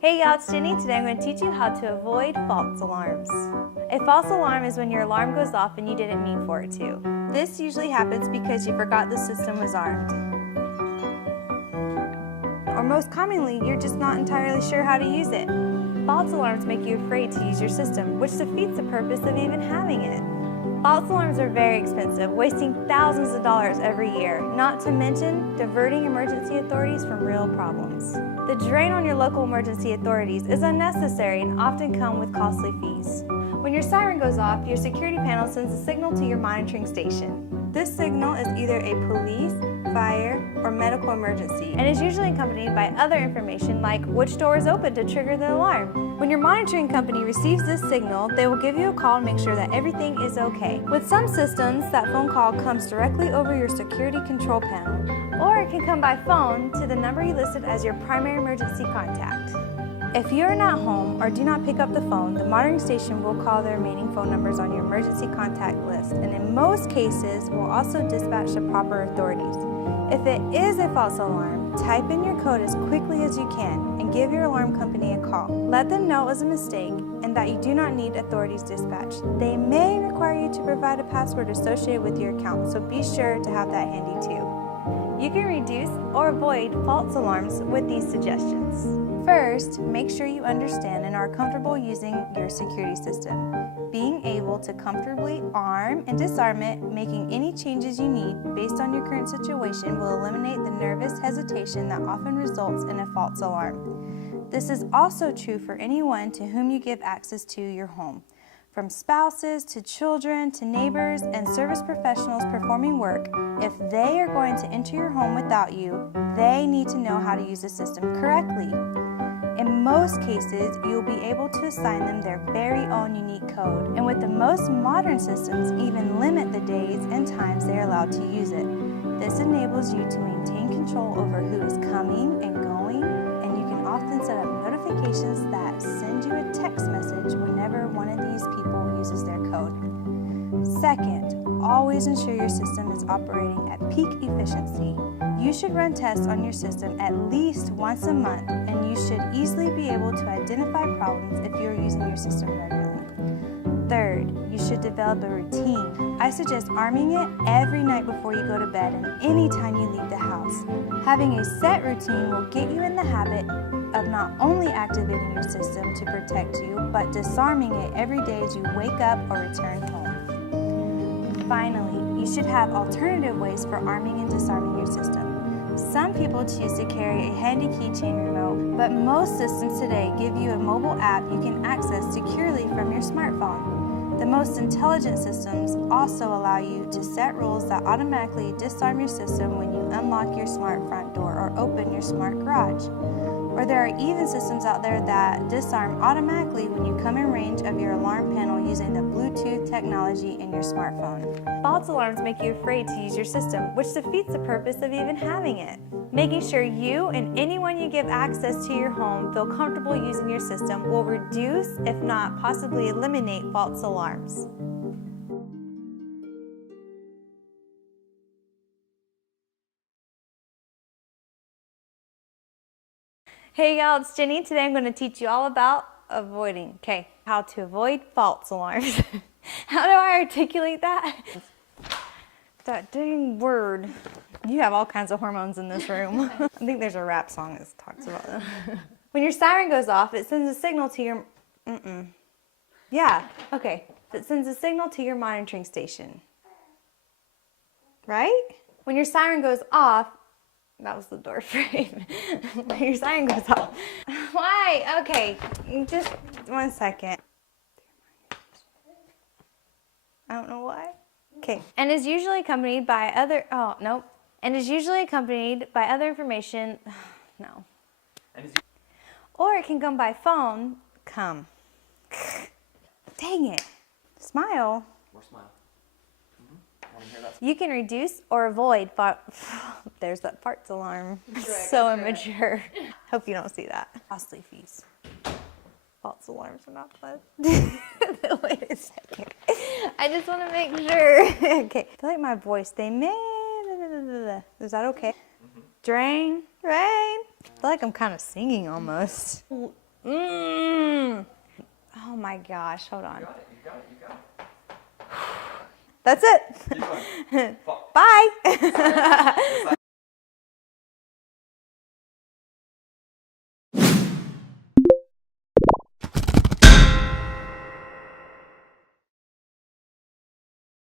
Hey y'all, it's Jenny. Today I'm going to teach you how to avoid false alarms. A false alarm is when your alarm goes off and you didn't mean for it to. This usually happens because you forgot the system was armed. Or most commonly, you're just not entirely sure how to use it. False alarms make you afraid to use your system, which defeats the purpose of even having it. False alarms are very expensive, wasting thousands of dollars every year, not to mention diverting emergency authorities from real problems. The drain on your local emergency authorities is unnecessary and often come with costly fees. When your siren goes off, your security panel sends a signal to your monitoring station. This signal is either a police, fire, or medical emergency and is usually accompanied by other information like which door is open to trigger the alarm. When your monitoring company receives this signal, they will give you a call to make sure that everything is okay. With some systems, that phone call comes directly over your security control panel, or it can come by phone to the number you listed as your primary emergency contact. If you are not home or do not pick up the phone, the monitoring station will call the remaining phone numbers on your emergency contact list, and in most cases will also dispatch the proper authorities. If it is a false alarm, type in your code as quickly as you can and give your alarm company a call. Let them know it was a mistake and that you do not need authorities dispatched. They may require you to provide a password associated with your account, so be sure to have that handy too. You can reduce or avoid false alarms with these suggestions. First, make sure you understand and are comfortable using your security system. Being able to comfortably arm and disarm it, making any changes you need based on your current situation will eliminate the nervous hesitation that often results in a false alarm. This is also true for anyone to whom you give access to your home. From spouses to children to neighbors and service professionals performing work, if they are going to enter your home without you, they need to know how to use the system correctly. In most cases, you'll be able to assign them their very own unique code, and with the most modern systems, even limit the days and times they are allowed to use it. This enables you to maintain control over who is coming and going, and you can often set up notifications that send you a text message whenever one of these people uses their code. Second, always ensure your system is operating at peak efficiency. You should run tests on your system at least once a month, and you should easily be able to identify problems if you are using your system regularly. Third, you should develop a routine. I suggest arming it every night before you go to bed and any time you leave the house. Having a set routine will get you in the habit of not only activating your system to protect you, but disarming it every day as you wake up or return home. Finally, you should have alternative ways for arming and disarming your system. Some people choose to carry a handy keychain remote, but most systems today give you a mobile app you can access securely from your smartphone. The most intelligent systems also allow you to set rules that automatically disarm your system when you unlock your smart front door or open your smart garage. Or there are even systems out there that disarm automatically when you come in range of your alarm panel using the Bluetooth technology in your smartphone. False alarms make you afraid to use your system, which defeats the purpose of even having it. Making sure you and anyone you give access to your home feel comfortable using your system will reduce, if not possibly eliminate, false alarms. Hey y'all, it's Jenny. Today I'm going to teach you all about how to avoid false alarms. How do I articulate that? That dang word. You have all kinds of hormones in this room. I think there's a rap song that talks about that. When your siren goes off, it sends a signal to your... It sends a signal to your monitoring station. Right? When your siren goes off, that was the door frame. When your siren goes off. Why? Okay, just 1 second. I don't know why. Okay. And is usually accompanied by other, information. No. Or it can come by phone. Dang it. Smile. More smile. Want to hear that? You can reduce or avoid, there's that farts alarm. So immature. Hope you don't see that. Costly fees. False alarms are not fun. Wait a second. I just want to make sure. Okay. I feel like my voice, is that okay? Drain, rain. I feel like I'm kind of singing almost. Oh my gosh, hold on. You got it, you got it, you got it. That's it. Keep going. Bye.